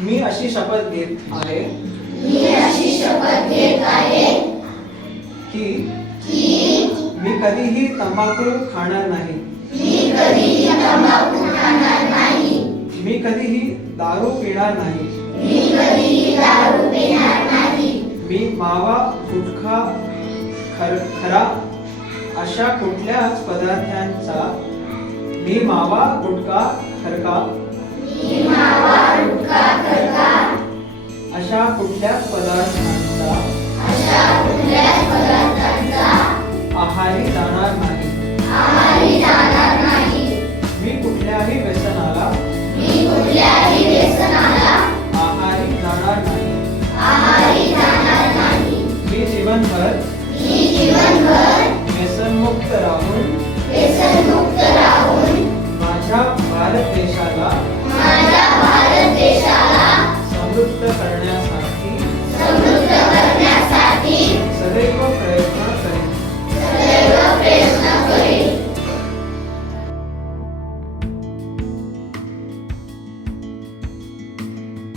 मी अशी शपथ घेत आहे की मी कधीही तंबाखू खाणार नाही. मी कधीही दारू पिणार नाही. मी मावा गुटखा खरा अशा कुठल्याच पदार्थांचा मी मावा गुटखा खरका